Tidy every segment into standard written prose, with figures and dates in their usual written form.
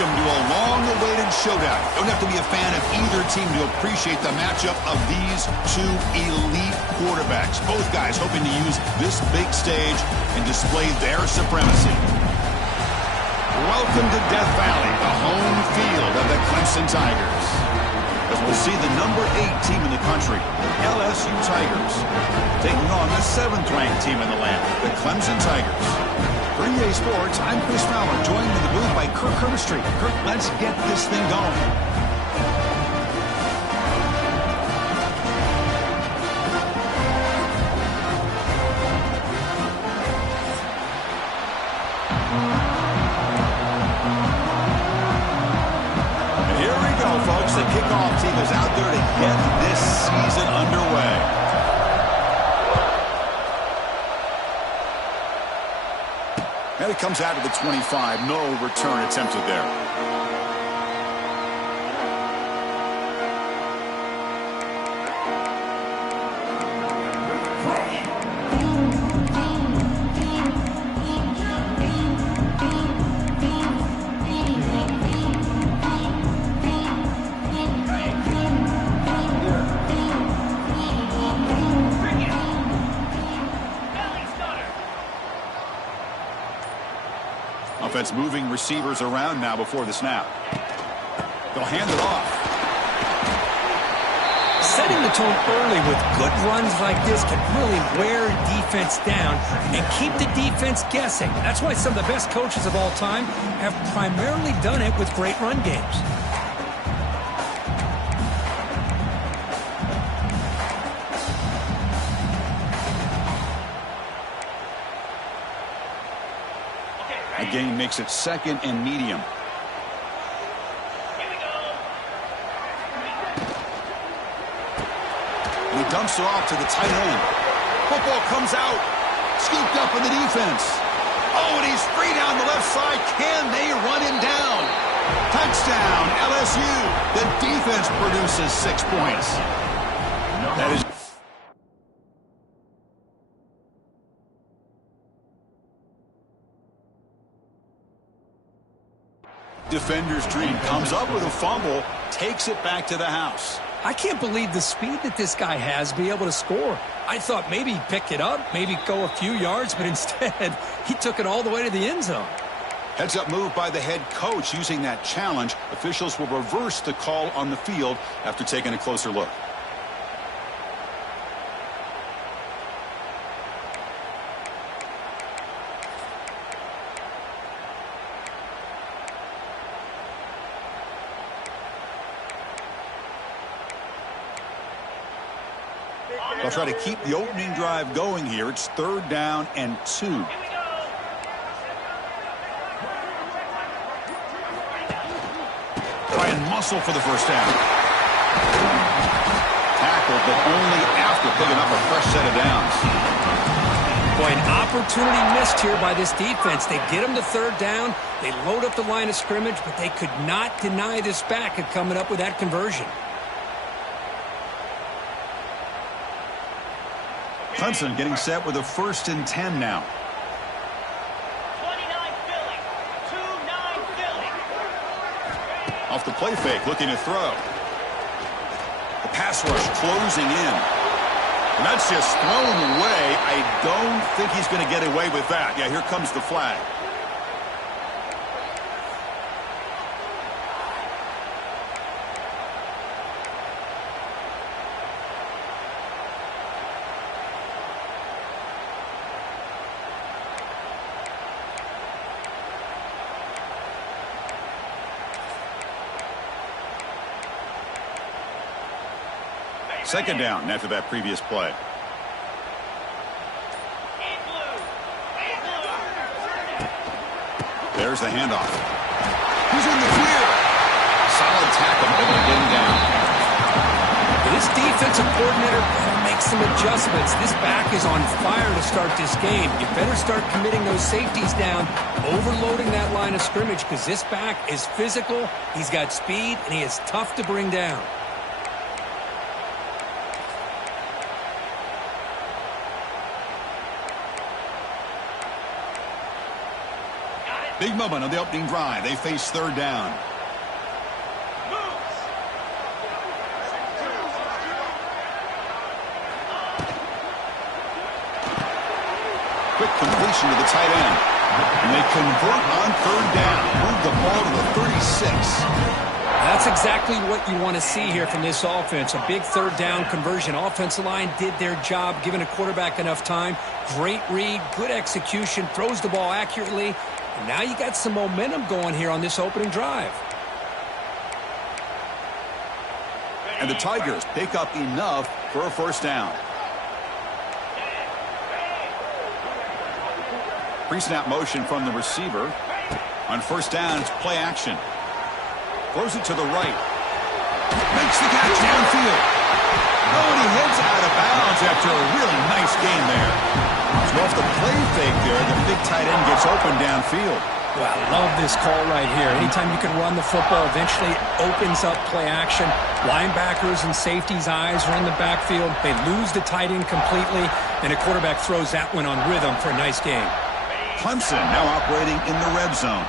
Welcome to a long-awaited showdown. Don't have to be a fan of either team to appreciate the matchup of these two elite quarterbacks. Both guys hoping to use this big stage and display their supremacy. Welcome to Death Valley, the home field of the Clemson Tigers. As we'll see the number 8 team in the country, LSU Tigers, taking on the 7th-ranked team in the land, the Clemson Tigers. For EA Sports, I'm Chris Fowler, joined in the booth by Kirk Herbstreit. Kirk, let's get this thing going. And here we go, folks. The kickoff team is out there to get this season underway. And it comes out of the 25. No return attempted there. Offense moving receivers around now before the snap. They'll hand it off. Setting the tone early with good runs like this can really wear defense down and keep the defense guessing. That's why some of the best coaches of all time have primarily done it with great run games. Gain makes it 2nd and medium. And he dumps it off to the tight end. Football comes out. Scooped up in the defense. Oh, and he's free down the left side. Can they run him down? Touchdown, LSU. The defense produces 6 points. That is... defender's dream. Comes up with a fumble, takes it back to the house. I can't believe the speed that this guy has to be able to score. I thought maybe he'd pick it up, maybe go a few yards, but instead he took it all the way to the end zone. Heads up move by the head coach using that challenge. Officials will reverse the call on the field after taking a closer look. They'll try to keep the opening drive going here. It's 3rd down and 2. Try and muscle for the first down. Tackled, but only after picking up a fresh set of downs. Boy, an opportunity missed here by this defense. They get them to 3rd down. They load up the line of scrimmage, but they could not deny this back of coming up with that conversion. Clemson getting set with a 1st and 10 now. 29 Philly. 2-9 Philly. Off the play fake, looking to throw. The pass rush closing in. And that's just thrown away. I don't think he's going to get away with that. Yeah, here comes the flag. Second down after that previous play. There's the handoff. Who's in the clear? Solid tackle, able to get him down. This defensive coordinator better make some adjustments. This back is on fire to start this game. You better start committing those safeties down, overloading that line of scrimmage, because this back is physical, he's got speed, and he is tough to bring down. Got it. Big moment on the opening drive. They face third down. Quick completion to the tight end. And they convert on third down. Move the ball to the 36. That's exactly what you want to see here from this offense. A big third down conversion. Offensive line did their job, giving a quarterback enough time. Great read, good execution, throws the ball accurately. And now you got some momentum going here on this opening drive. And the Tigers pick up enough for a first down. Pre-snap motion from the receiver. On first down, it's play action. Throws it to the right. Makes the catch downfield. Oh, and he heads out of bounds after a really nice gain there. So off the play fake there, the big tight end gets open downfield. Well, I love this call right here. Anytime you can run the football, eventually it opens up play action. Linebackers and safeties' eyes are in the backfield. They lose the tight end completely, and a quarterback throws that one on rhythm for a nice game. Clemson now operating in the red zone.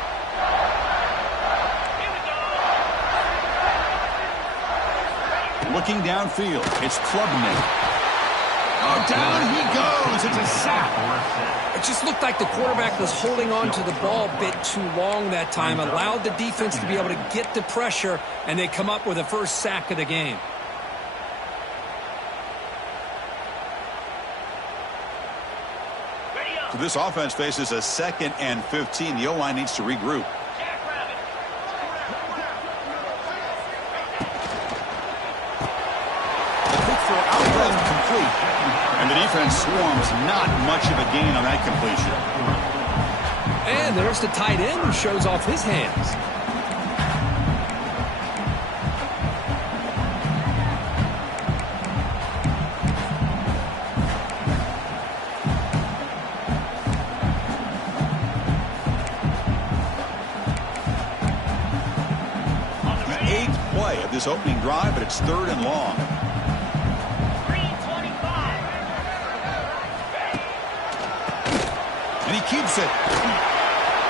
Looking downfield, it's Klubnik. Oh, down he goes. It's a sack. It just looked like the quarterback was holding on to the ball a bit too long that time, allowed the defense to be able to get the pressure, and they come up with the first sack of the game. So this offense faces a 2nd and 15. The O-line needs to regroup. Complete. And the defense swarms. Not much of a gain on that completion. And there's the tight end who shows off his hands. The 8th play of this opening drive, but it's 3rd and long. And he keeps it.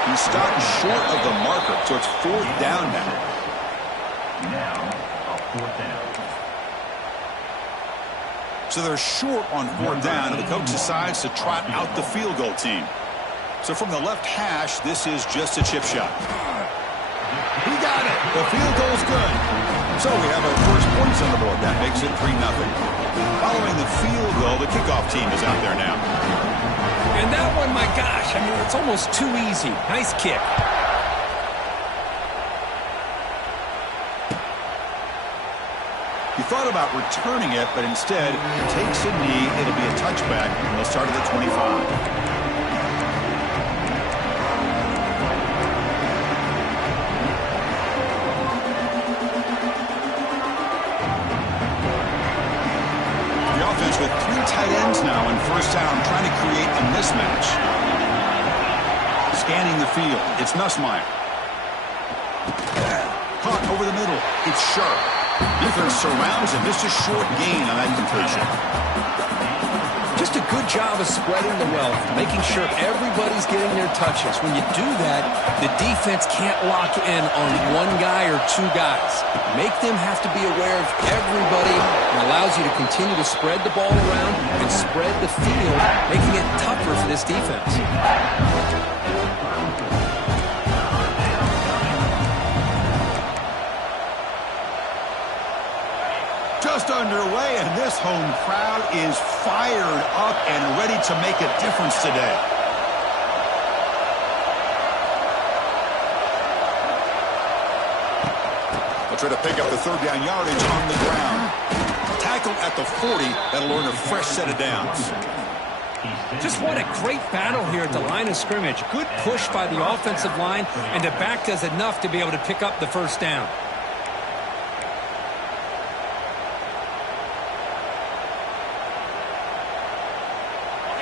He stopped short of the marker, so it's 4th down now. So they're short on 4th down, and the coach decides to trot out the field goal team. So from the left hash, this is just a chip shot. He got it. The field goal's good. So we have our first points on the board. That makes it 3-0. Following the field goal, the kickoff team is out there now. And that one, my gosh, I mean, it's almost too easy. Nice kick. He thought about returning it, but instead takes a knee. It'll be a touchback. They'll start at the 25. With 3 tight ends now in first down, trying to create a mismatch. Scanning the field, it's Nussmeier. Caught over the middle, it's Sharp. Defense surrounds him, just a short gain on that completion. Just a good job of spreading the wealth, making sure everybody's getting their touches. When you do that, the defense can't lock in on one guy or 2 guys. Make them have to be aware of everybody, and allows you to continue to spread the ball around and spread the field, making it tougher for this defense. Just underway, and this home crowd is fired up and ready to make a difference today. They'll try to pick up the 3rd down yardage on the ground. Tackled at the 40. That'll earn a fresh set of downs. Just what a great battle here at the line of scrimmage. Good push by the offensive line, and the back does enough to be able to pick up the first down.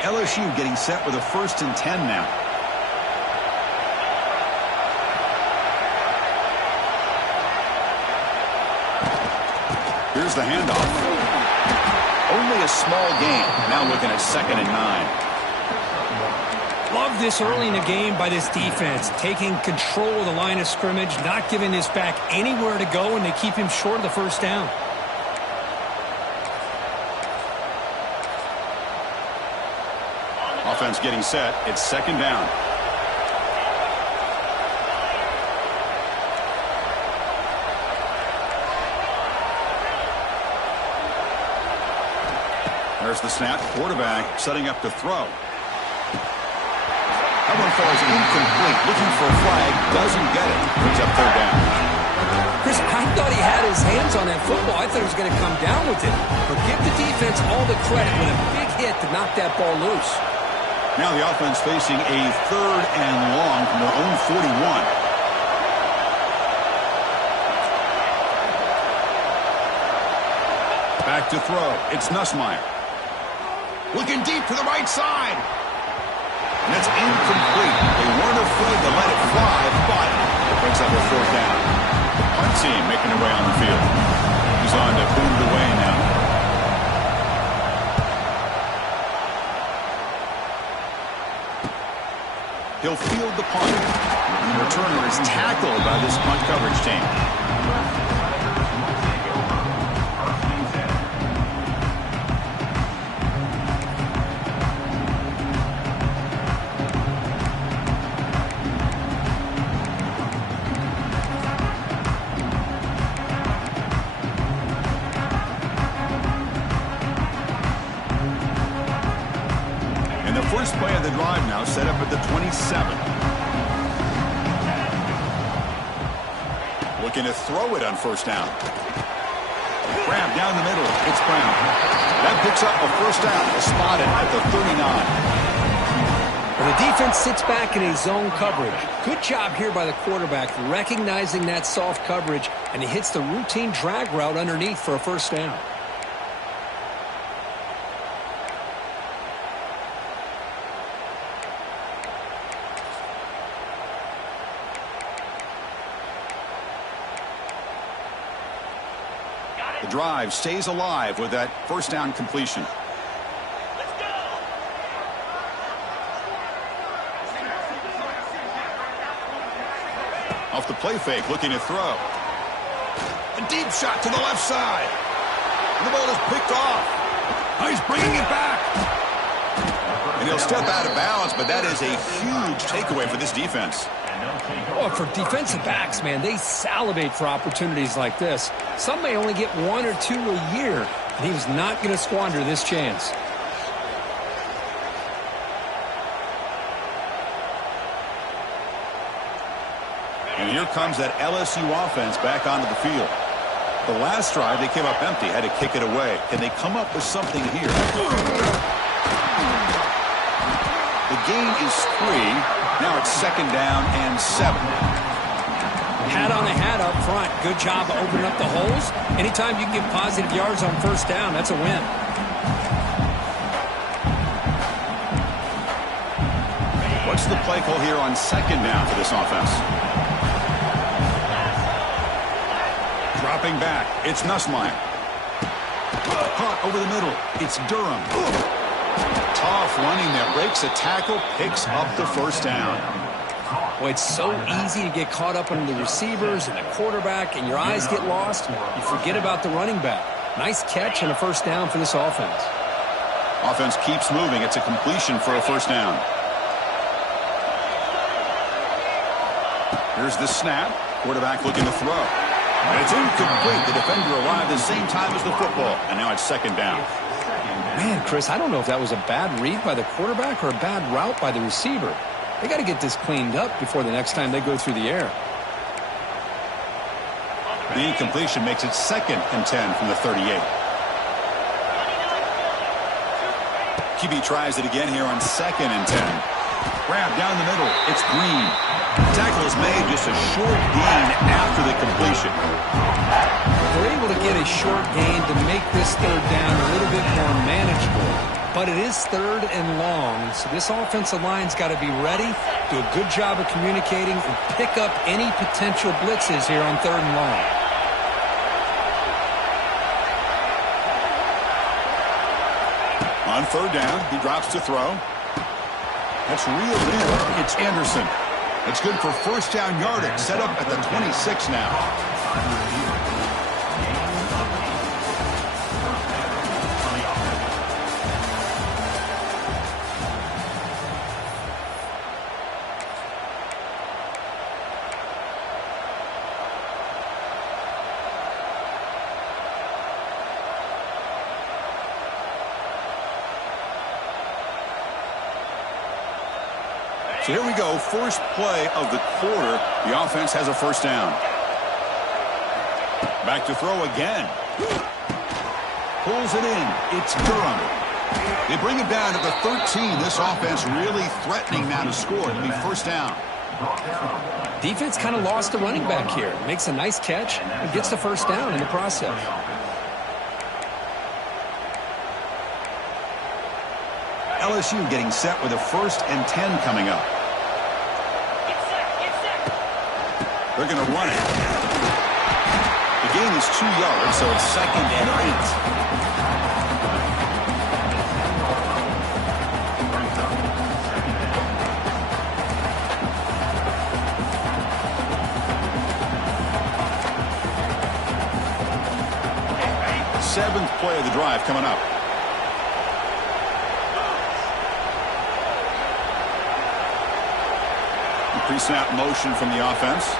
LSU getting set with a 1st and 10 now. Here's the handoff. Only a small gain. Now looking at 2nd and 9. Love this early in the game by this defense, taking control of the line of scrimmage, not giving this back anywhere to go, and they keep him short of the first down. Offense getting set. It's second down. There's the snap. Quarterback setting up to throw. That one falls incomplete. Looking for a flag. Doesn't get it. Brings up third down. Chris, I thought he had his hands on that football. I thought he was going to come down with it. But give the defense all the credit with a big hit to knock that ball loose. Now the offense facing a third and long from their own 41. Back to throw. It's Nussmeier. Looking deep to the right side. And that's incomplete. They weren't afraid to let it fly, but it brings up a fourth down. The punt team making their way on the field. He's on to boot it away now. He'll field the punt. And the returner is tackled by this punt coverage team. First play of the drive now set up at the 27. Looking to throw it on first down. Grab down the middle. It's Brown. That picks up a first down. Spotted at the 39. Well, the defense sits back in a zone coverage. Good job here by the quarterback recognizing that soft coverage, and he hits the routine drag route underneath for a first down. The drive stays alive with that first down completion. Let's go. Off the play fake, looking to throw. A deep shot to the left side. And the ball is picked off. Oh, he's bringing it back. And he'll step out of bounds, but that is a huge takeaway for this defense. Oh, for defensive backs, man, they salivate for opportunities like this. Some may only get one or two a year, and he was not going to squander this chance. And here comes that LSU offense back onto the field. The last drive, they came up empty, had to kick it away. Can they come up with something here? The gain is 3. Now it's second down and 7. Hat on a hat up front. Good job of opening up the holes. Anytime you can get positive yards on first down, that's a win. What's the play call here on second down for this offense? Dropping back. It's Nussmeier. Caught over the middle. It's Durham. Tough running there. Breaks a tackle. Picks up the first down. Well, it's so easy to get caught up under the receivers and the quarterback, and your eyes get lost. You forget about the running back. Nice catch and a first down for this offense. Offense keeps moving. It's a completion for a first down. Here's the snap. Quarterback looking to throw. And it's incomplete. The defender arrived at the same time as the football. And now it's second down. Man, Chris, I don't know if that was a bad read by the quarterback or a bad route by the receiver. They got to get this cleaned up before the next time they go through the air. The incompletion makes it second and 10 from the 38. QB tries it again here on second and 10. Grab down the middle. It's Green. Tackle is made, just a short gain after the completion. They're able to get a short gain to make this third down a little bit more manageable. But it is third and long, so this offensive line's got to be ready, do a good job of communicating, and pick up any potential blitzes here on third and long. On third down, he drops to throw. That's reeled in. It's Anderson. It's good for first down yardage. Set up at the 26 now. So here we go, first play of the quarter. The offense has a first down. Back to throw again. Pulls it in. It's Durham. They bring it down to the 13. This offense really threatening now to score. It'll be first down. Defense kind of lost the running back here. Makes a nice catch and gets the first down in the process. LSU getting set with a 1st and 10 coming up. They're going to run it. The gain is 2 yards, so it's 2nd and 8. 7th play of the drive coming up. Pre-snap motion from the offense.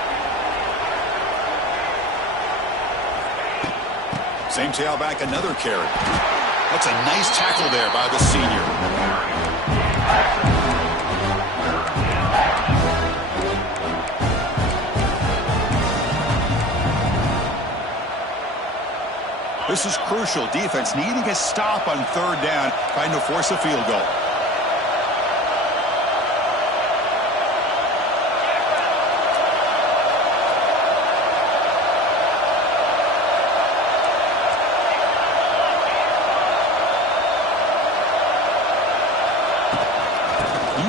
Same tailback, another carry. That's a nice tackle there by the senior. This is crucial. Defense needing a stop on 3rd down, trying to force a field goal.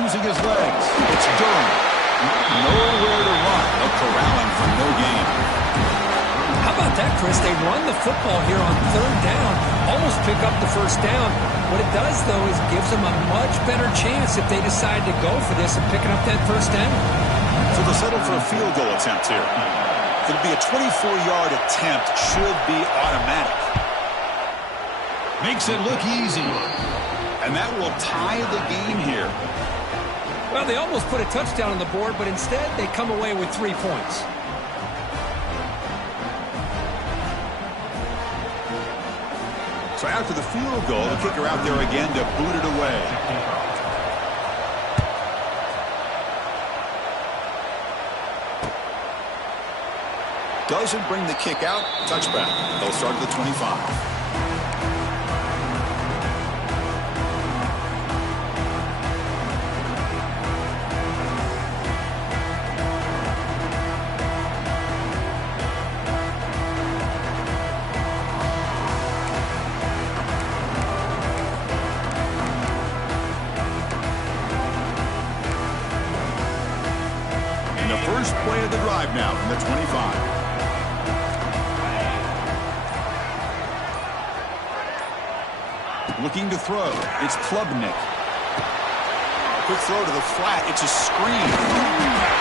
Using his legs. It's Durham. Nowhere to run. No corralling for no gain. How about that, Chris? They run the football here on 3rd down, almost pick up the first down. What it does, though, is gives them a much better chance if they decide to go for this and picking up that first down. So they'll settle for a field goal attempt here. It'll be a 24-yard attempt. Should be automatic. Makes it look easy. And that will tie the game here. Well, they almost put a touchdown on the board, but instead they come away with 3 points. So after the field goal, the kicker out there again to boot it away. Doesn't bring the kick out. Touchback. They'll start at the 25. First play of the drive now from the 25. Looking to throw. It's Klubnik. Quick throw to the flat. It's a screen.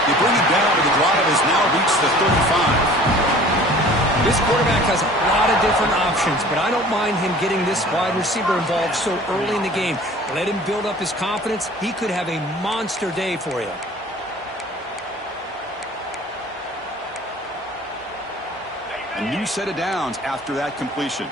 They bring it down, but the drive has now reached the 35. This quarterback has a lot of different options, but I don't mind him getting this wide receiver involved so early in the game. Let him build up his confidence. He could have a monster day for you. A new set of downs after that completion.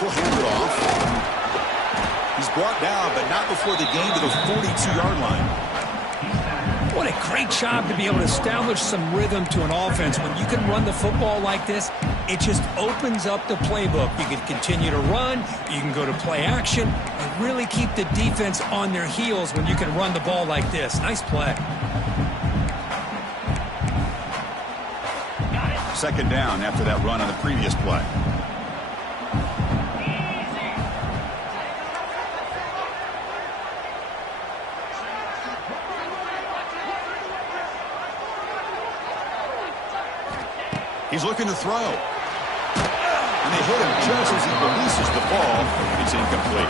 We'll hand it off. He's brought down, but not before the gain to the 42-yard line. What a great job to be able to establish some rhythm to an offense. When you can run the football like this, it just opens up the playbook. You can continue to run. You can go to play action and really keep the defense on their heels when you can run the ball like this. Nice play. Second down after that run on the previous play. He's looking to throw. And they hit him just as he releases the ball. It's incomplete.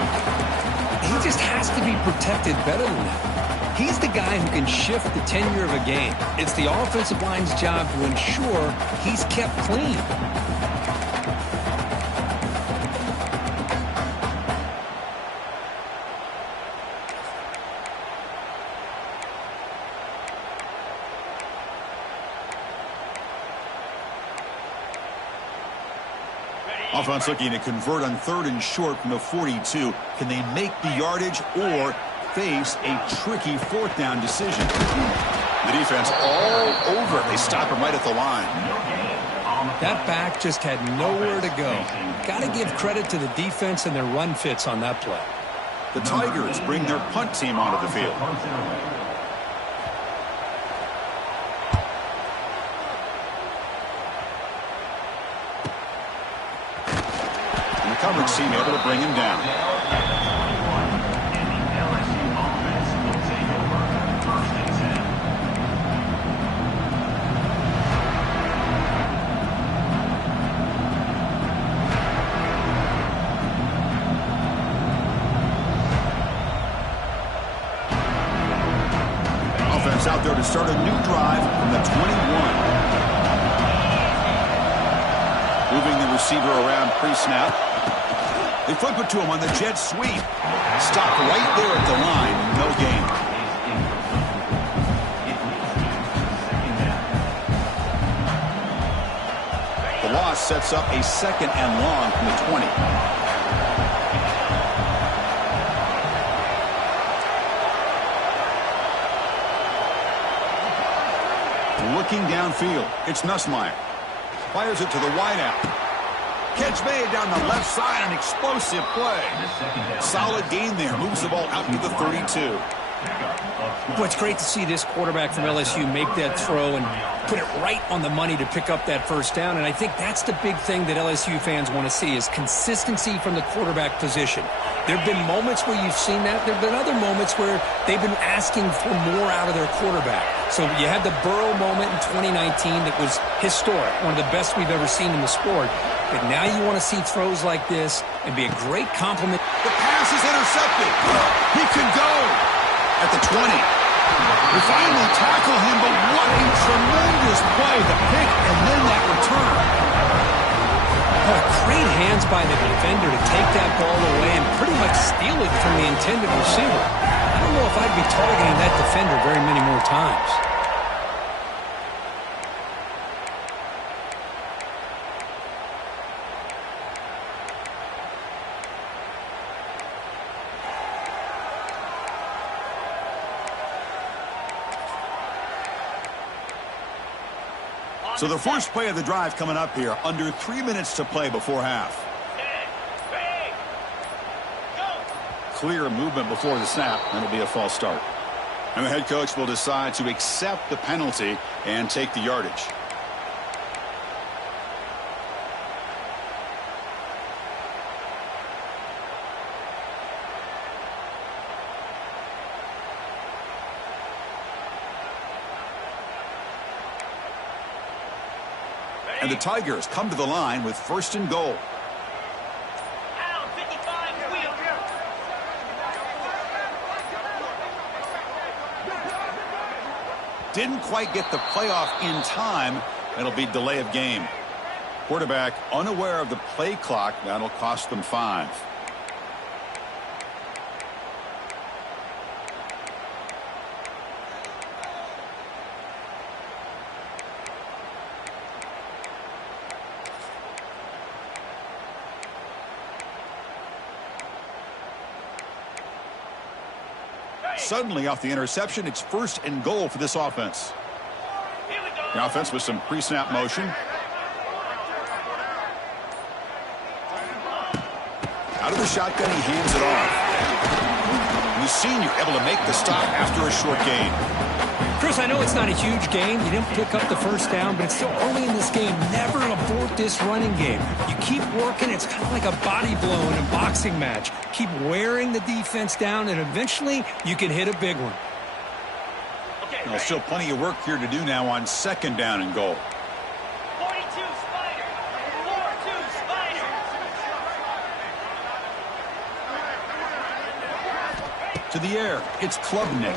He just has to be protected better than that. He's the guy who can shift the tenure of a game. It's the offensive line's job to ensure he's kept clean. Offense looking to convert on 3rd and short from the 42. Can they make the yardage or face a tricky 4th down decision? The defense all over it. They stop him right at the line. That back just had nowhere to go. Got to give credit to the defense and their run fits on that play. The Tigers bring their punt team onto the field. Coverage team able to bring him down. Offense out there to start a new drive from the 21. Moving the receiver around pre-snap. They flip it to him on the jet sweep. Stopped right there at the line. No gain. The loss sets up a 2nd and long from the 20. Looking downfield. It's Nussmeier. Fires it to the wideout. Catch made down the left side, an explosive play. Solid gain there. Moves the ball out to the 32. Boy, it's great to see this quarterback from LSU make that throw and put it right on the money to pick up that 1st down. And I think that's the big thing that LSU fans want to see is consistency from the quarterback position. There have been moments where you've seen that. There have been other moments where they've been asking for more out of their quarterback. So you had the Burrow moment in 2019 that was historic, one of the best we've ever seen in the sport. But now you want to see throws like this and be a great compliment. The pass is intercepted. He can go at the 20. We finally tackle him, but what a tremendous play. The pick and then that return. Great hands by the defender to take that ball away and pretty much steal it from the intended receiver. I don't know if I'd be targeting that defender very many more times. So the first play of the drive coming up here, under 3 minutes to play before half. Clear movement before the snap, and it'll be a false start. And the head coach will decide to accept the penalty and take the yardage. And the Tigers come to the line with 1st and goal. Didn't quite get the playoff in time. It'll be delay of game. Quarterback unaware of the play clock. That'll cost them 5. Suddenly off the interception, it's 1st and goal for this offense. The offense with some pre-snap motion. Out of the shotgun, he hands it off. And the senior able to make the stop after a short gain. Chris, I know it's not a huge gain. You didn't pick up the 1st down, but it's still early in this game. Never abort this running game. You keep working. It's kind of like a body blow in a boxing match. Keep wearing the defense down, and eventually you can hit a big one. There's still plenty of work here to do now on 2nd down and goal. 42, To the air, it's Klubnik.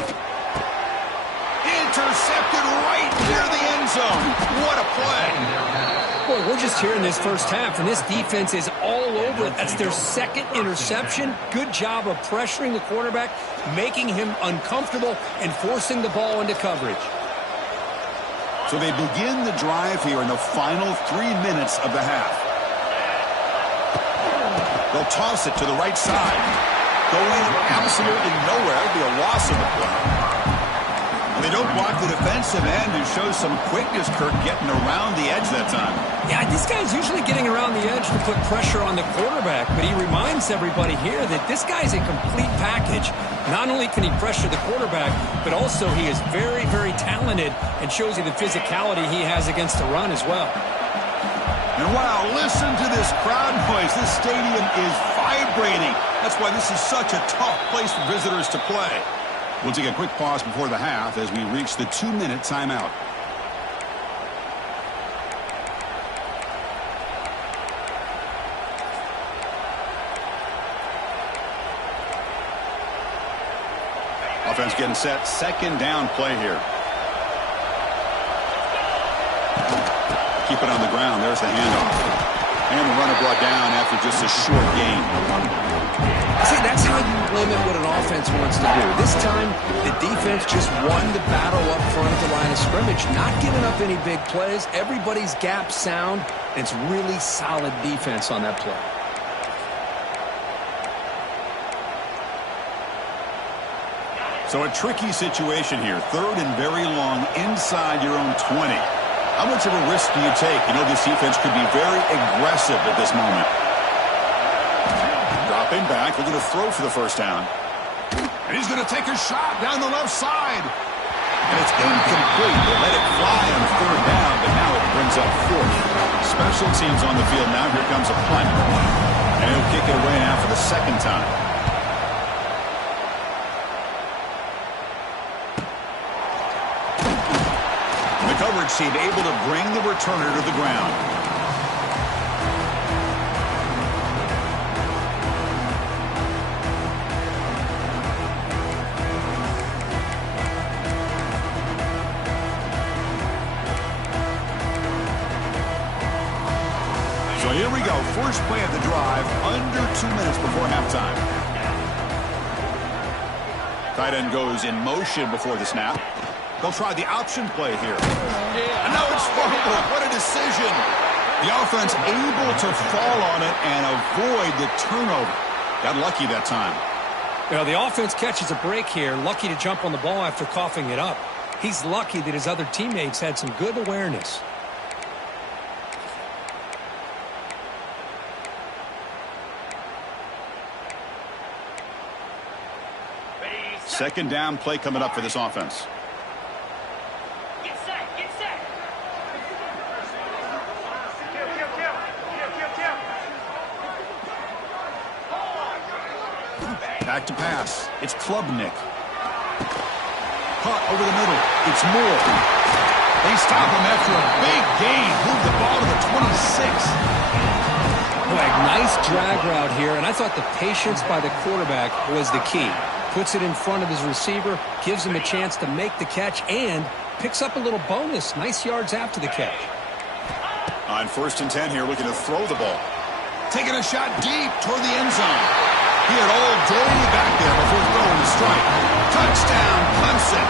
Intercepted right near the end zone. What a play. Boy, we're just here in this first half, and this defense is all over it. That's their second interception. Good job of pressuring the quarterback, making him uncomfortable, and forcing the ball into coverage. So they begin the drive here in the final 3 minutes of the half. They'll toss it to the right side. Going absolutely nowhere. It'll be a loss of the play. And they don't block the defensive end, who shows some quickness, Kirk, getting around the edge that time. Yeah, this guy's usually getting around the edge to put pressure on the quarterback, but he reminds everybody here that this guy's a complete package. Not only can he pressure the quarterback, but also he is very, very talented and shows you the physicality he has against the run as well. And wow, listen to this crowd noise. This stadium is vibrating. That's why this is such a tough place for visitors to play. We'll take a quick pause before the half as we reach the 2-minute timeout. Offense getting set. Second down play here. Keep it on the ground. There's the handoff. And the runner brought down after just a short gain. See, that's how you limit what an offense wants to do. This time, the defense just won the battle up front at the line of scrimmage, not giving up any big plays. Everybody's gap sound, and it's really solid defense on that play. So a tricky situation here. Third and very long inside your own 20. How much of a risk do you take? You know, this defense could be very aggressive at this moment. Dropping back, looking to throw for the first down. And he's going to take a shot down the left side. And it's incomplete. They let it fly on third down, but now it brings up fourth. Special teams on the field now. Here comes a punt. And he'll kick it away now for the second time. The coverage team able to bring the returner to the ground. So here we go. First play of the drive, under 2 minutes before halftime. Tight end goes in motion before the snap. They'll try the option play here. And now it's fumbled. What a decision. The offense able to fall on it and avoid the turnover. Got lucky that time. Well, the offense catches a break here. Lucky to jump on the ball after coughing it up. He's lucky that his other teammates had some good awareness. Second down play coming up for this offense. Back to pass. It's Klubnik. Caught over the middle. It's Moore. They stop him after a big gain. Move the ball to the 26. Boy, nice drag route here, and I thought the patience by the quarterback was the key. Puts it in front of his receiver, gives him a chance to make the catch, and picks up a little bonus. Nice yards after the catch. On 1st and 10 here, looking to throw the ball. Taking a shot deep toward the end zone. He had all day back there before throwing the strike. Touchdown, Clemson.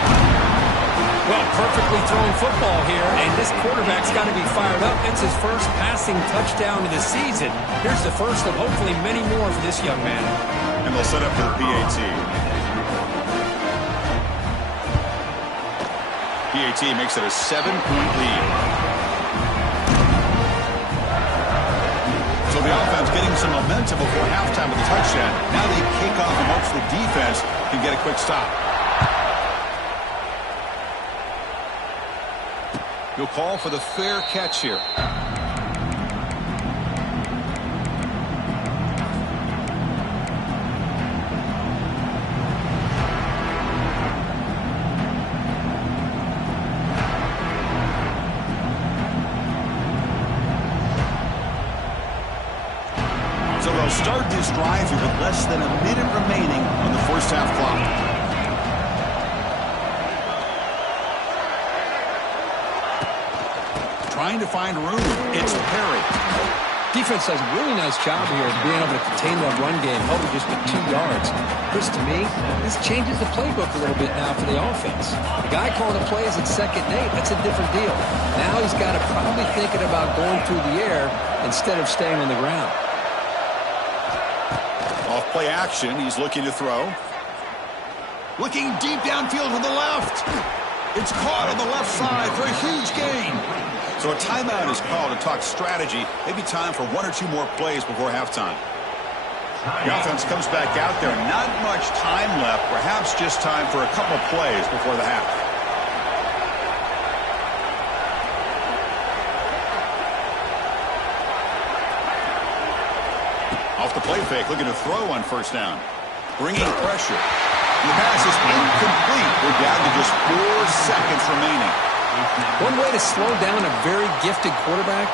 Well, perfectly thrown football here, and this quarterback's got to be fired up. It's his first passing touchdown of the season. Here's the first of hopefully many more for this young man. And they'll set up for the PAT. PAT makes it a 7-point lead. So the offense getting some momentum before halftime with the touchdown. Now they kick off and hopes the defense can get a quick stop. You'll call for the fair catch here. start this drive here with less than a minute remaining on the first half clock. Trying to find room. It's Perry. Defense does a really nice job here of being able to contain that run game, held it just to 2 yards. Chris, to me, this changes the playbook a little bit now for the offense. The guy calling the plays at 2nd and 8, that's a different deal. Now he's got to probably thinking about going through the air instead of staying on the ground. Off play action, he's looking to throw. Looking deep downfield to the left. It's caught on the left side for a huge gain. So a timeout is called to talk strategy. Maybe time for 1 or 2 more plays before halftime. The offense comes back out there. Not much time left. Perhaps just time for a couple plays before the half. Off the play fake, looking to throw on first down. Bringing pressure. The pass is incomplete. We're down to just 4 seconds remaining. One way to slow down a very gifted quarterback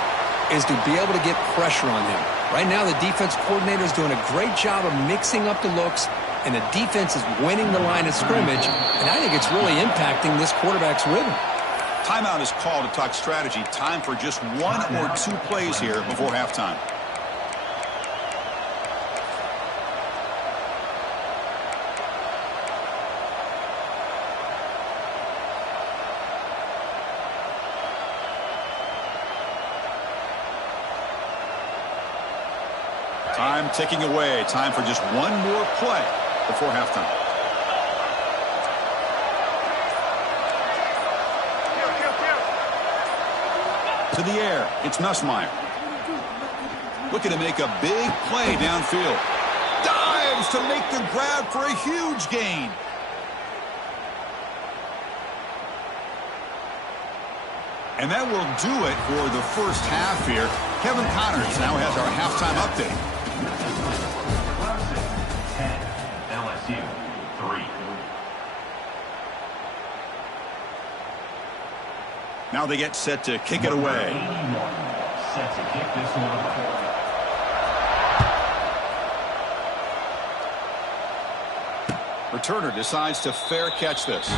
is to be able to get pressure on him. Right now, the defense coordinator is doing a great job of mixing up the looks, and the defense is winning the line of scrimmage, and I think it's really impacting this quarterback's rhythm. Timeout is called to talk strategy. Time for just 1 or 2 plays here before halftime. Time ticking away. Time for just 1 more play before halftime. To the air. It's Nussmeier. Looking to make a big play downfield. Dives to make the grab for a huge gain. And that will do it for the first half here. Kevin Connors now has our halftime update. Clemson 10, LSU 3. Now they get set to kick it away. 81 set to kick this one away. Returner decides to fair catch this.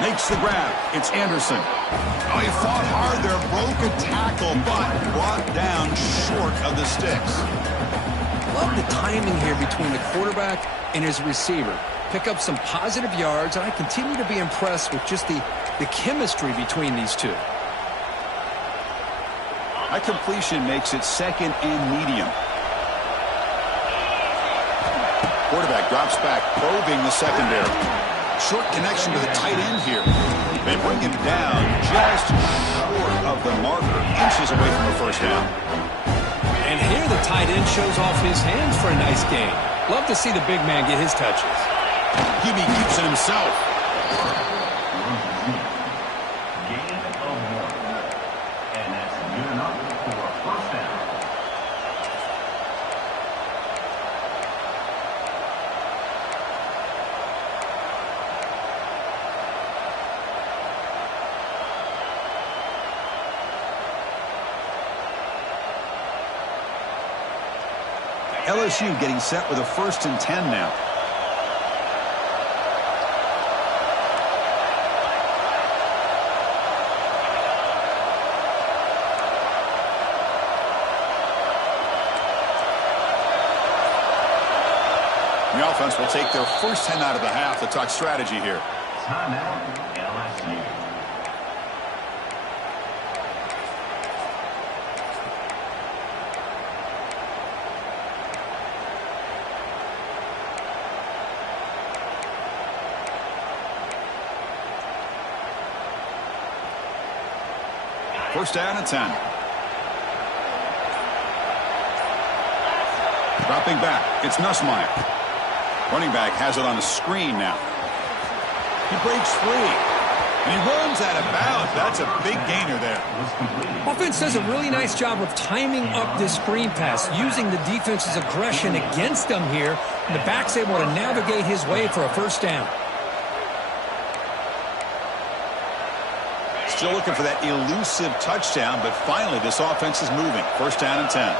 Makes the grab. It's Anderson. Oh, he fought hard there, broke a tackle, but brought down short of the sticks. Love the timing here between the quarterback and his receiver. Pick up some positive yards, and I continue to be impressed with just the chemistry between these two. That completion makes it 2nd and medium. Quarterback drops back, probing the secondary. Short connection to the tight end here. They bring him down just short of the marker, inches away from the first down. And here the tight end shows off his hands for a nice game. Love to see the big man get his touches. Hubie keeps it himself. Gain of 1. And that's good enough for a first down. LSU getting set with a 1st and 10 now. The offense will take their first 10 out of the half to talk strategy here. Timeout, LSU. First down and 10. Dropping back. It's Nussmeier. Running back has it on the screen now. He breaks free. And he runs out of bounds. That's a big gainer there. Offense does a really nice job of timing up this screen pass, using the defense's aggression against them here. And the back's able to navigate his way for a first down. Still looking for that elusive touchdown, but finally this offense is moving. First down and 10.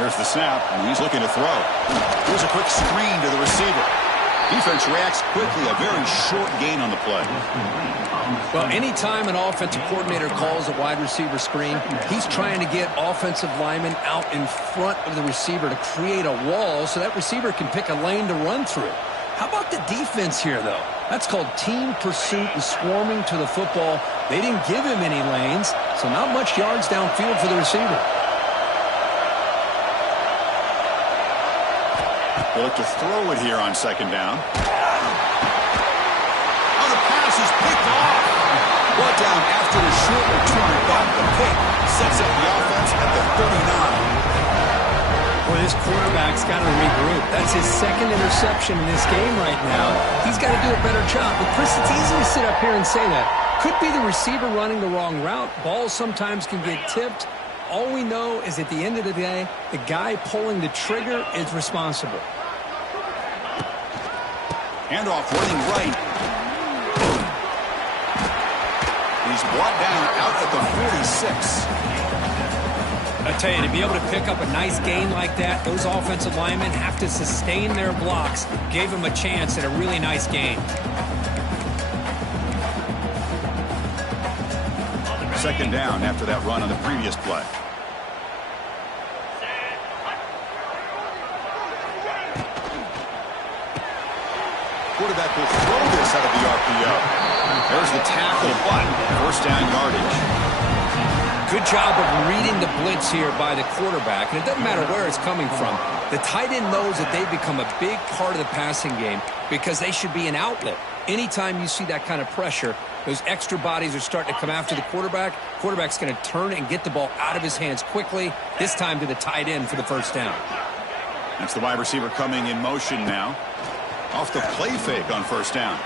Here's the snap, and he's looking to throw. Here's a quick screen to the receiver. Defense reacts quickly, a very short gain on the play. Well, anytime an offensive coordinator calls a wide receiver screen, he's trying to get offensive linemen out in front of the receiver to create a wall so that receiver can pick a lane to run through. How about the defense here, though? That's called team pursuit and swarming to the football. They didn't give him any lanes, so not much yards downfield for the receiver. They'll look to throw it here on second down. Oh, the pass is picked off. Brought down after the short return, but the pick sets up the offense at the 39. Boy, this quarterback's got to regroup. That's his second interception in this game right now. He's got to do a better job. But Chris, it's easy to sit up here and say that. Could be the receiver running the wrong route. Balls sometimes can get tipped. All we know is at the end of the day, the guy pulling the trigger is responsible. Handoff running right. He's brought down out at the 46. I tell you, to be able to pick up a nice gain like that, those offensive linemen have to sustain their blocks. Gave him a chance at a really nice gain. Second down after that run on the previous play. Quarterback will throw this out of the RPO. There's the tackle, but first down yardage. Good job of reading the blitz here by the quarterback, and it doesn't matter where it's coming from. The tight end knows that they've become a big part of the passing game because they should be an outlet. Anytime you see that kind of pressure, those extra bodies are starting to come after the quarterback. Quarterback's going to turn and get the ball out of his hands quickly, this time to the tight end for the first down. That's the wide receiver coming in motion now. Off the play fake on first down.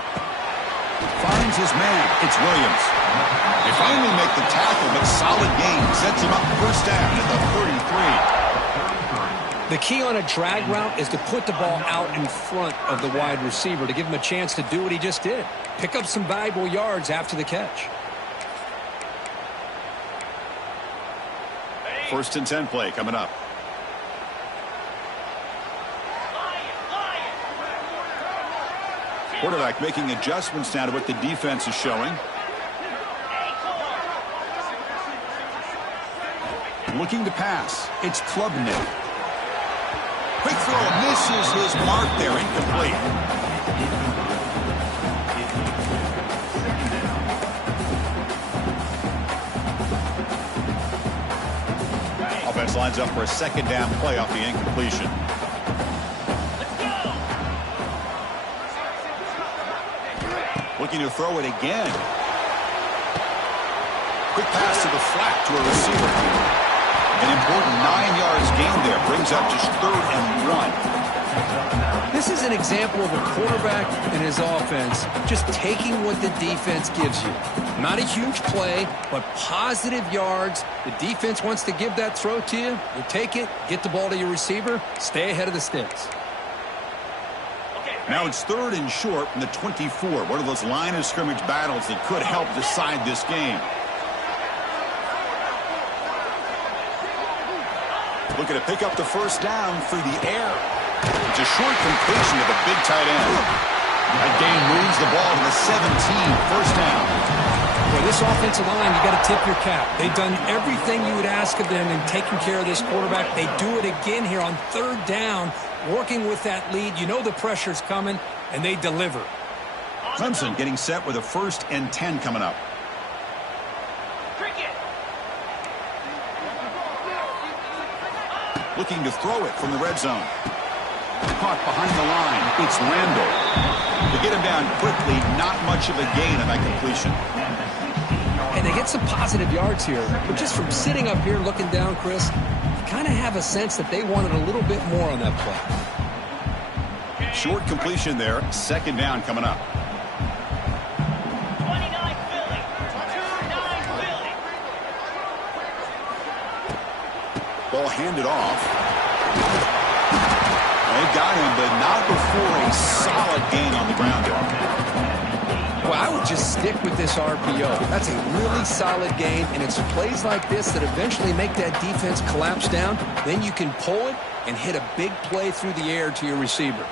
Finds his man. It's Williams. They finally make the tackle, but solid gain. Sets him up first down at the 33. The key on a drag route is to put the ball out in front of the wide receiver to give him a chance to do what he just did. Pick up some valuable yards after the catch. First and 10 play coming up. Quarterback making adjustments now to what the defense is showing. Looking to pass. It's Klubnik. Quick throw misses his mark there. Incomplete. Offense lines up for a second down play off the incompletion. Looking to throw it again. Quick pass to the flat to a receiver. An important 9 yards gain there. Brings up just 3rd and 1. This is an example of a quarterback and his offense just taking what the defense gives you. Not a huge play, but positive yards. The defense wants to give that throw to you. You take it, get the ball to your receiver, stay ahead of the sticks. Now it's 3rd and short from the 24. One of those line of scrimmage battles that could help decide this game. Looking to pick up the first down through the air. It's a short completion to the big tight end. That gain moves the ball to the 17. First down. For this offensive line, you got to tip your cap. They've done everything you would ask of them in taking care of this quarterback. They do it again here on 3rd down, working with that lead. You know the pressure's coming, and they deliver. Clemson getting set with a 1st and 10 coming up. Looking to throw it from the red zone. Caught behind the line. It's Randall. To get him down quickly, not much of a gain on that completion. And they get some positive yards here. But just from sitting up here looking down, Chris, you kind of have a sense that they wanted a little bit more on that play. Short completion there. Second down coming up. 29 Philly. 29 Philly. Ball handed off. They got him, but not before a solid gain on the ground. Well, I would just stick with this RPO. That's a really solid gain, and it's plays like this that eventually make that defense collapse down. Then you can pull it and hit a big play through the air to your receiver.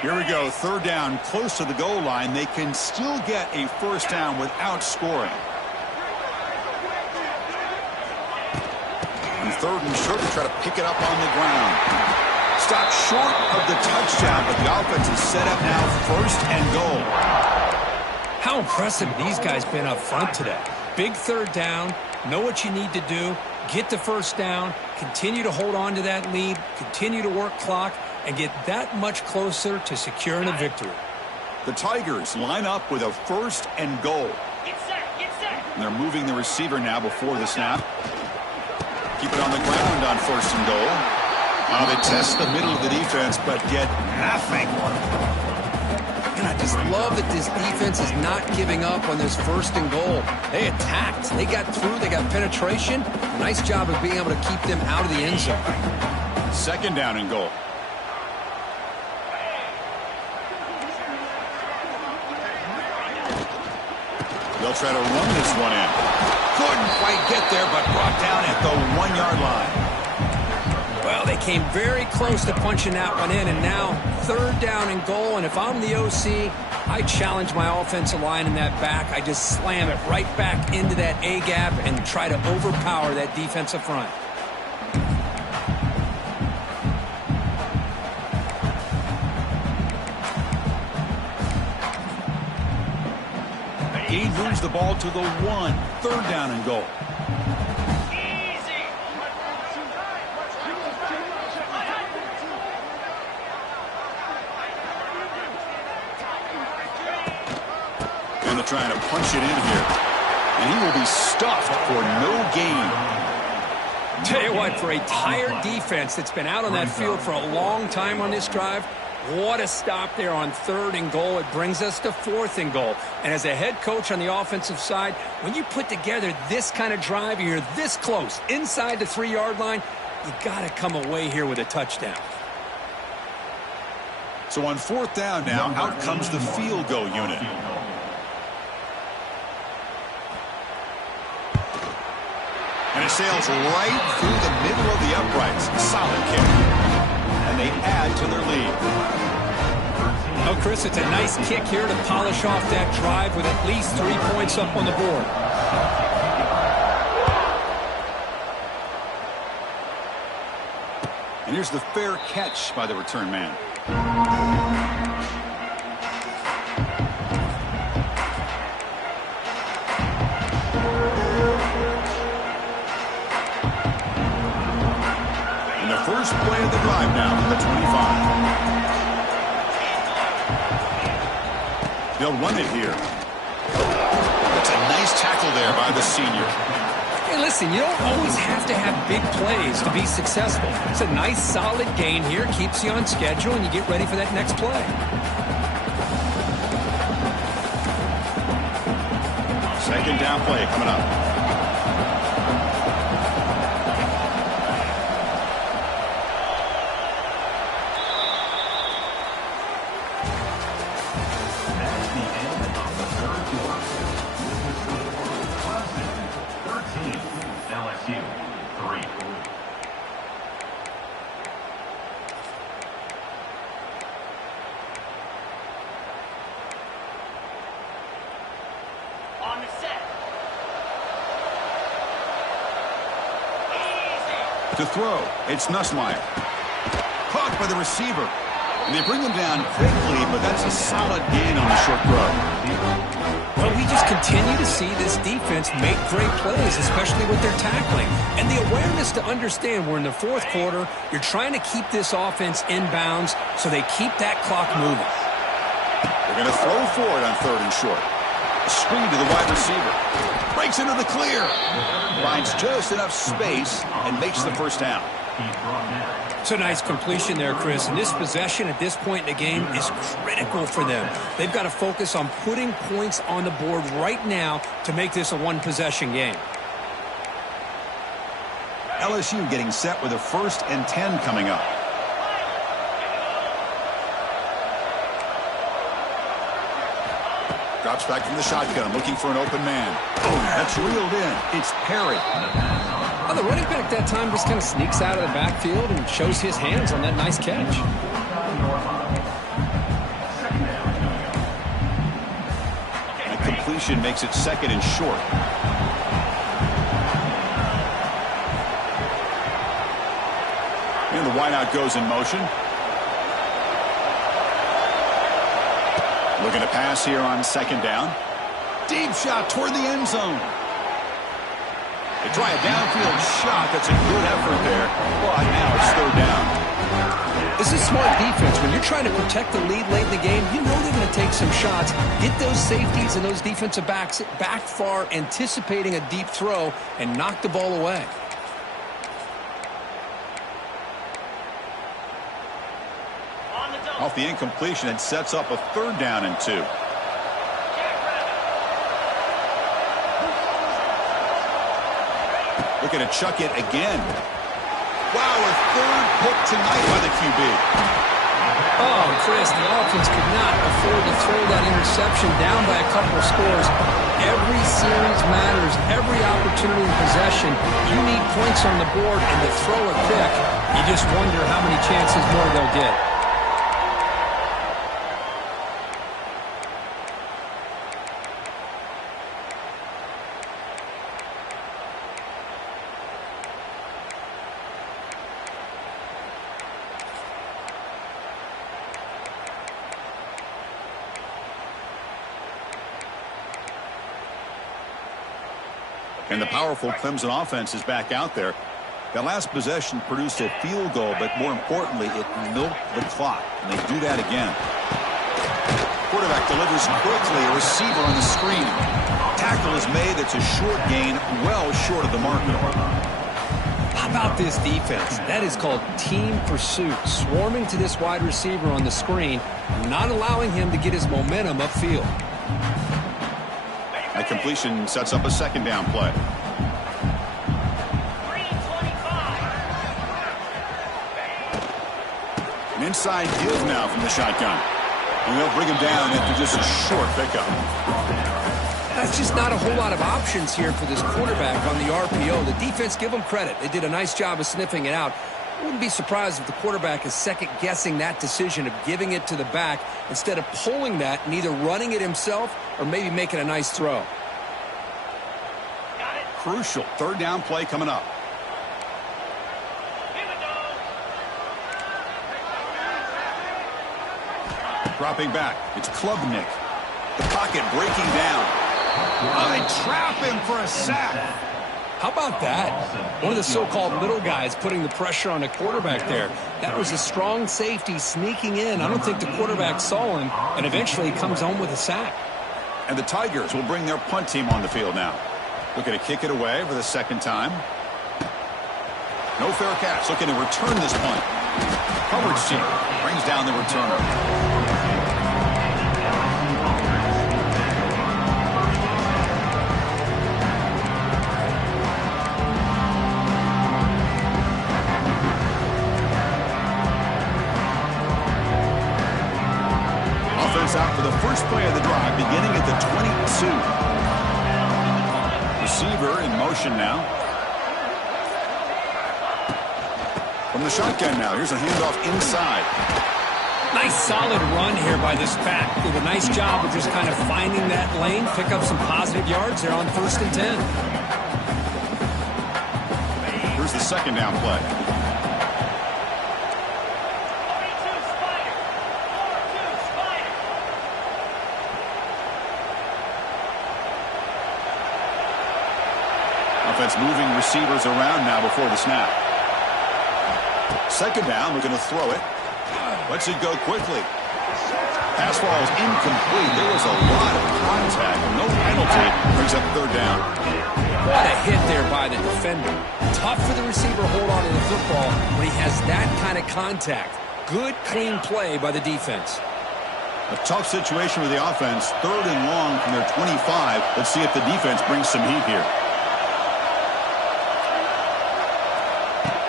Here we go, third down, close to the goal line. They can still get a first down without scoring. And third and short to try to pick it up on the ground. Stopped short of the touchdown, but the offense is set up now, first and goal. How impressive these guys been up front today. Big third down, know what you need to do, get the first down, continue to hold on to that lead, continue to work clock, and get that much closer to securing a victory. The Tigers line up with a first and goal. Get set. Get set. And they're moving the receiver now before the snap. Keep it on the ground on first and goal. They test the middle of the defense, but get nothing. And I just love that this defense is not giving up on this first and goal. They attacked. They got through. They got penetration. Nice job of being able to keep them out of the end zone. Second down and goal. They'll try to run this one in. Couldn't quite get there, but brought down at the 1 yard line. Well, they came very close to punching that one in, and now third down and goal. And if I'm the OC, I challenge my offensive line in that back. I just slam it right back into that A gap and try to overpower that defensive front. He moves the ball to the 1. Third down and goal. Easy. And they're trying to punch it in here. And he will be stuffed for no gain. Tell you what, for a tired defense that's been out on that field for a long time on this drive, what a stop there on third and goal. It brings us to fourth and goal. And as a head coach on the offensive side, when you put together this kind of drive, you're this close, inside the 3 yard line, you got to come away here with a touchdown. So on fourth down now, out comes the field goal unit. And it sails right through the middle of the uprights. Solid kick. And they add to their lead. Oh, Chris, it's a nice kick here to polish off that drive with at least 3 points up on the board. And here's the fair catch by the return man. And the first play of the drive now from the 25. They'll run it here. That's a nice tackle there by the senior. Hey, listen, you don't always have to have big plays to be successful. It's a nice, solid gain here. Keeps you on schedule, and you get ready for that next play. Second down play coming up. That's the end of the third quarter. Clemson 13, LSU 3. On the set. Easy. To throw, it's Nussmeier. Caught by the receiver. And they bring him down quickly, but that's a solid gain on the short throw. Well, we just continue to see this defense make great plays, especially with their tackling. And the awareness to understand we're in the fourth quarter, you're trying to keep this offense in bounds so they keep that clock moving. They're going to throw for it on third and short. A screen to the wide receiver. Breaks into the clear. Finds just enough space and makes the first down. He's brought down. It's a nice completion there, Chris. And this possession at this point in the game is critical for them. They've got to focus on putting points on the board right now to make this a one-possession game. LSU getting set with a 1st and 10 coming up. Drops back from the shotgun, looking for an open man. Oh, that's reeled in. It's Perry. Oh, the running back that time just kind of sneaks out of the backfield and shows his hands on that nice catch. That completion makes it 2nd and short. And the wideout goes in motion. Looking to pass here on 2nd down. Deep shot toward the end zone. They try a downfield shot. That's a good effort there. But now it's 3rd down. This is smart defense. When you're trying to protect the lead late in the game, you know they're going to take some shots. Get those safeties and those defensive backs back far, anticipating a deep throw, and knock the ball away. Off the incompletion, it sets up a 3rd down and 2. Looking to chuck it again. Wow, a 3rd pick tonight by the QB. Oh, Chris, the offense could not afford to throw that interception down by a couple of scores. Every series matters. Every opportunity in possession. You need points on the board, and to throw a pick, you just wonder how many chances more they'll get. And the powerful Clemson offense is back out there. That last possession produced a field goal, but more importantly, it milked the clock. And they do that again. Quarterback delivers quickly, a receiver on the screen. Tackle is made. It's a short gain, well short of the marker. How about this defense? That is called team pursuit. Swarming to this wide receiver on the screen, not allowing him to get his momentum upfield. That completion sets up a 2nd down play. An inside give now from the shotgun. And they'll bring him down after just a short pickup. That's just not a whole lot of options here for this quarterback on the RPO. The defense, give them credit. They did a nice job of sniffing it out. I wouldn't be surprised if the quarterback is second-guessing that decision of giving it to the back instead of pulling that and either running it himself or maybe making a nice throw. Crucial 3rd down play coming up. Dropping back. It's Klubnik. The pocket breaking down. They trap him for a sack. How about that? One of the so-called little guys putting the pressure on the quarterback there. That was a strong safety sneaking in. I don't think the quarterback saw him, and eventually he comes home with a sack. And the Tigers will bring their punt team on the field now. Looking to kick it away for the 2nd time. No fair catch. Looking to return this punt. Coverage team brings down the returner. Out for the first play of the drive, beginning at the 22. Receiver in motion now. From the shotgun now. Here's a handoff inside. Nice solid run here by this back. Did a nice job of just kind of finding that lane, pick up some positive yards there on 1st and 10. Here's the 2nd down play. Offense moving receivers around now before the snap. 2nd down, looking to throw it. Lets it go quickly. Pass falls incomplete. There was a lot of contact. No penalty. Brings up third down. What a hit there by the defender. Tough for the receiver to hold on to the football when he has that kind of contact. Good, clean play by the defense. A tough situation with the offense. Third and long from their 25. Let's see if the defense brings some heat here.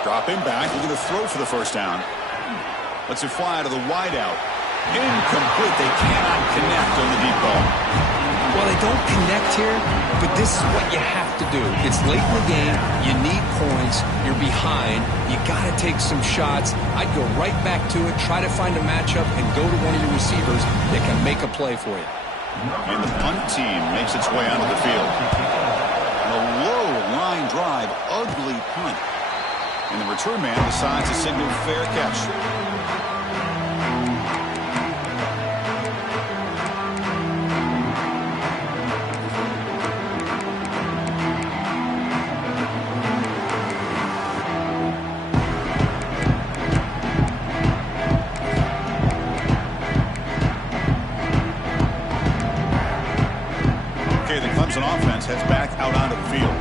Drop him back. We're going to throw for the first down. Let's it fly to the wideout. Incomplete. They cannot connect on the deep ball. Well, they don't connect here, but this is what you have to do. It's late in the game. You need points. You're behind. You got to take some shots. I'd go right back to it, try to find a matchup, and go to one of your receivers that can make a play for you. And the punt team makes its way onto the field. A low line drive, ugly punt. And the return man decides to signal fair catch. Okay, the Clemson offense heads back out onto the field.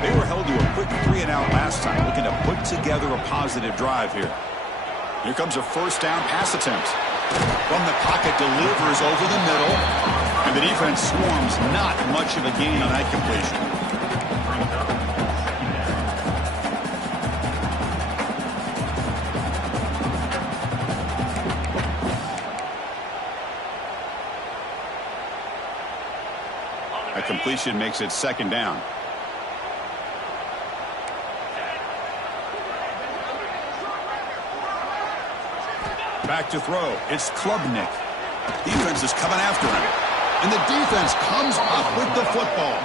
They were held to a quick 3-and-out last time, looking to put together a positive drive here. Here comes a first down pass attempt. From the pocket, delivers over the middle. And the defense swarms. Not much of a gain on that completion. A completion makes it second down. Back to throw. It's Klubnik. Defense is coming after him. And the defense comes up with the football.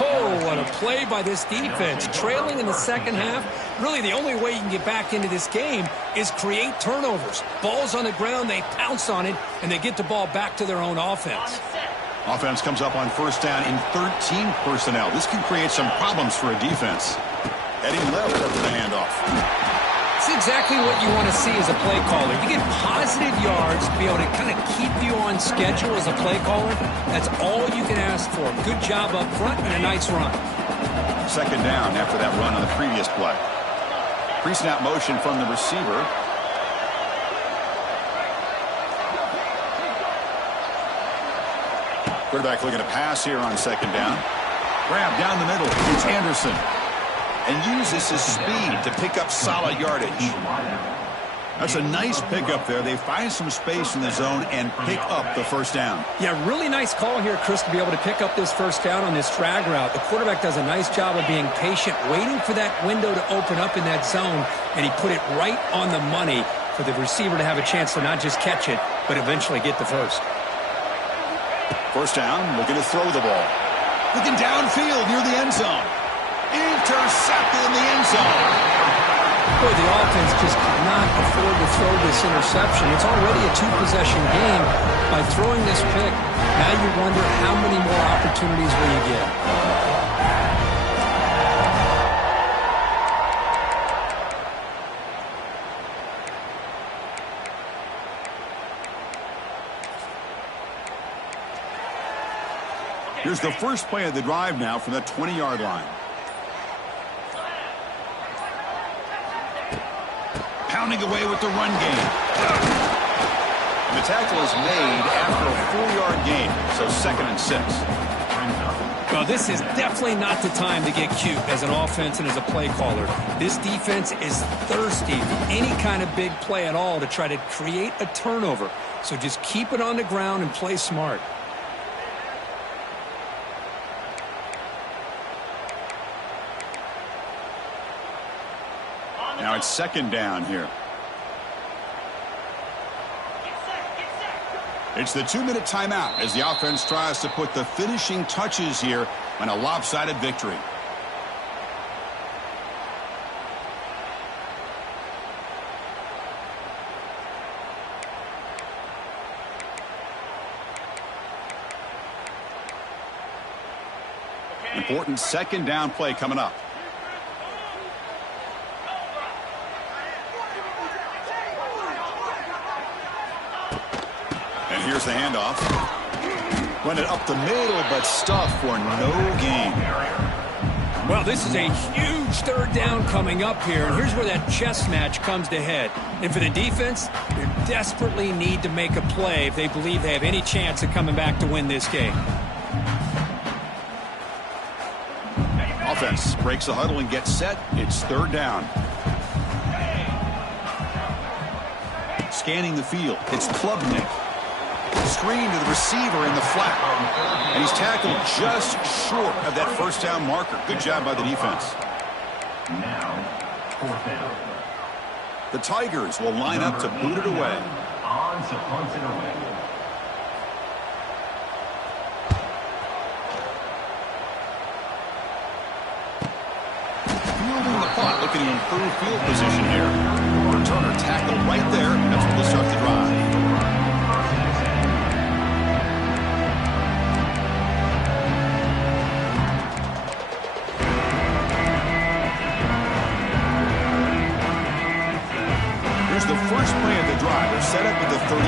Oh, what a play by this defense. Trailing in the second half. Really, the only way you can get back into this game is create turnovers. Ball's on the ground, they pounce on it, and they get the ball back to their own offense. Offense comes up on first down in 13 personnel. This can create some problems for a defense. Heading left after the handoff. It's exactly what you want to see as a play caller. You get positive yards to be able to kind of keep you on schedule as a play caller. That's all you can ask for. Good job up front and a nice run. Second down after that run on the previous play. Pre-snap motion from the receiver. Quarterback looking to pass here on second down. Grab down the middle. It's Anderson. And uses his speed to pick up solid yardage. That's a nice pickup there. They find some space in the zone and pick up the first down. Yeah, really nice call here, Chris, to be able to pick up this first down on this drag route. The quarterback does a nice job of being patient, waiting for that window to open up in that zone, and he put it right on the money for the receiver to have a chance to not just catch it, but eventually get the first. First down, looking to throw the ball. Looking downfield near the end zone. Intercepted in the end zone. Boy, the offense just could not afford to throw this interception. It's already a two-possession game. By throwing this pick, now you wonder how many more opportunities will you get. Here's the first play of the drive now from the 20-yard line. Pounding away with the run game. And the tackle is made after a 4-yard gain, so 2nd and 6. Well, this is definitely not the time to get cute as an offense and as a play caller. This defense is thirsty for any kind of big play at all to try to create a turnover. So just keep it on the ground and play smart. Now it's second down here. It's the 2-minute timeout as the offense tries to put the finishing touches here on a lopsided victory. Important second down play coming up. Here's the handoff. Run it up the middle, but stuffed for no gain. Well, this is a huge third down coming up here, and here's where that chess match comes to head. And for the defense, they desperately need to make a play if they believe they have any chance of coming back to win this game. Offense breaks the huddle and gets set. It's third down. Scanning the field. It's Klubnik. Screen to the receiver in the flat. And he's tackled just short of that first down marker. Good job by the defense. Now, fourth down. The Tigers will line up to boot it away. On to punt it away. Fielding the punt, looking to improve field position here. Returner tackled right there. That's what will start the drive. Here's the first play of the drive. They're set up at the 31.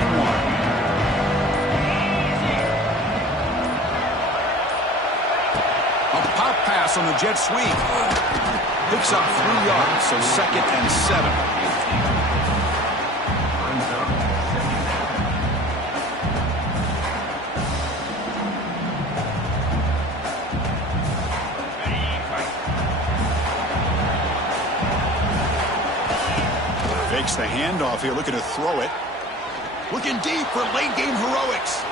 A pop pass on the jet sweep. Picks up 3 yards, so 2nd and 7. Fakes the handoff here, looking to throw it. Looking deep for late game heroics.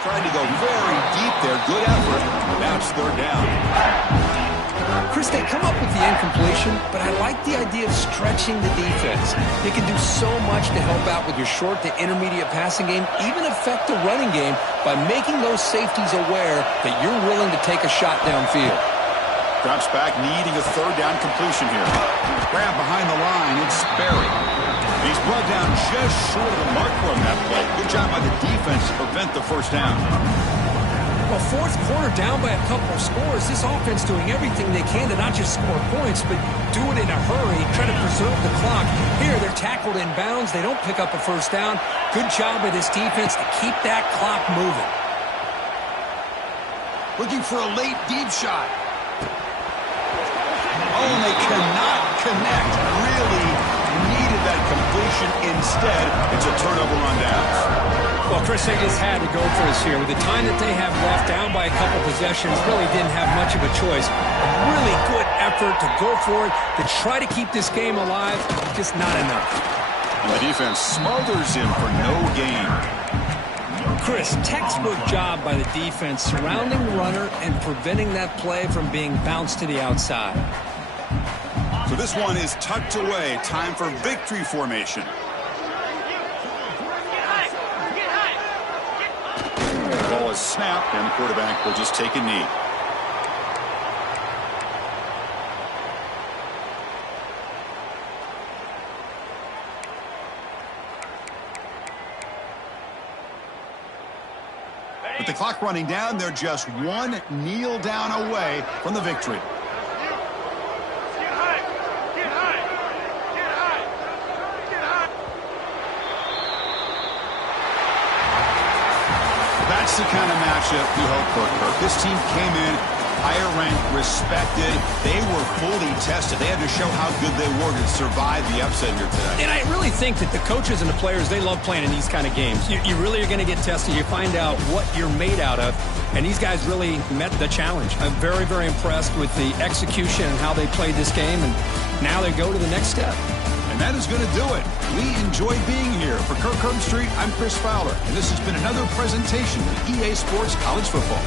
Trying to go very deep there. Good effort. Now it's third down. Chris, they come up with the incompletion, but I like the idea of stretching the defense. They can do so much to help out with your short to intermediate passing game, even affect the running game by making those safeties aware that you're willing to take a shot downfield. Drops back, needing a third down completion here. Grab behind the line, it's Sperry. He's brought down just short of the mark on that play. Good job by the defense to prevent the first down. Well, fourth quarter down by a couple of scores. This offense doing everything they can to not just score points, but do it in a hurry, try to preserve the clock. Here, they're tackled in bounds. They don't pick up a first down. Good job by this defense to keep that clock moving. Looking for a late deep shot. Oh, and they cannot connect. Really needed that completion. Instead, it's a turnover on downs. Well, Chris, they just had to go for this here. With the time that they have left, down by a couple possessions, really didn't have much of a choice. A really good effort to go for it, to try to keep this game alive, just not enough. And the defense smothers him for no gain. Chris, textbook job by the defense surrounding the runner and preventing that play from being bounced to the outside. So this one is tucked away. Time for victory formation. The ball is snapped, and the quarterback will just take a knee. With the clock running down, they're just one kneel down away from the victory. That's the kind of matchup we hope for, Kirk. This team came in higher ranked, respected. They were fully tested. They had to show how good they were to survive the upset here today. And I really think that the coaches and the players, they love playing in these kind of games. You really are going to get tested. You find out what you're made out of. And these guys really met the challenge. I'm very, very impressed with the execution and how they played this game. And now they go to the next step. And that is going to do it. We enjoyed being here. For Kirk Herbstreit, I'm Chris Fowler. And this has been another presentation of EA Sports College Football.